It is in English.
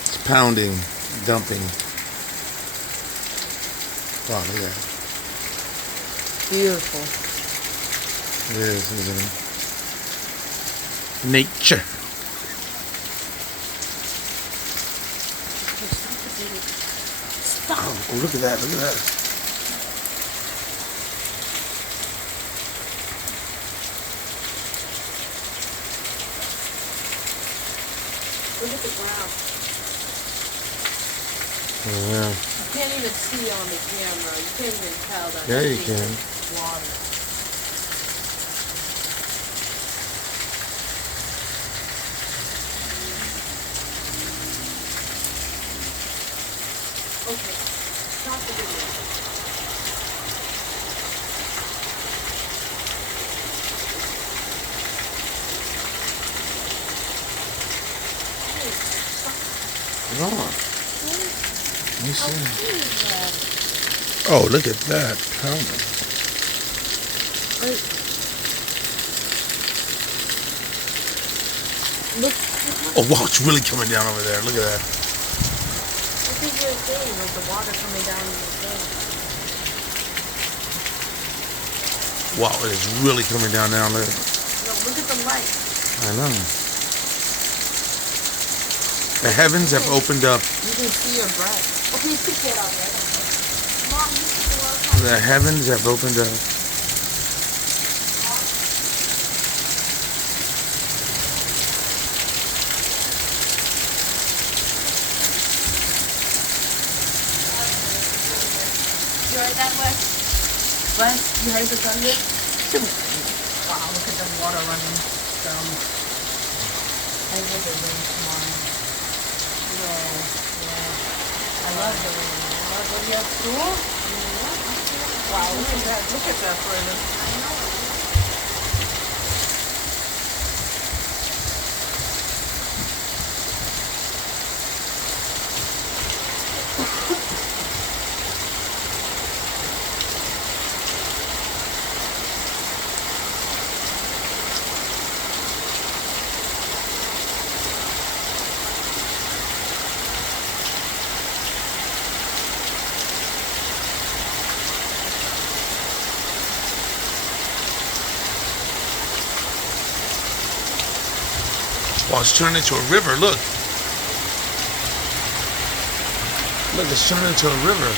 It's pounding, dumping. Wow, look at that. Beautiful. It is, isn't it? Nature. Stop. Oh, look at that, look at that. Look at the ground. Oh, yeah. You can't even see on the camera. You can't even tell that. Yeah, you can. Water. Okay. Stop the video. Oh. Let me see. Oh, look at that pounding. Look. Oh, wow, it's really coming down over there. Look at that. Look at your thing. There's the water coming down in your thing. Wow, it is really coming down now. Look. No, look at the light. I know. The heavens have opened up. You can see your breath. Okay, you can get out there. Mom, you can go outside. The heavens have opened up. You heard that, Wes? Wes, you heard the thunder? Wow, look at the water running down. I love the rain tomorrow. Whoa, yeah. I love the rain. What do you have school? Wow, look at that. Look at that, Brenda. I know. Wow, it's turning into a river. Look. Look, it's turning into a river.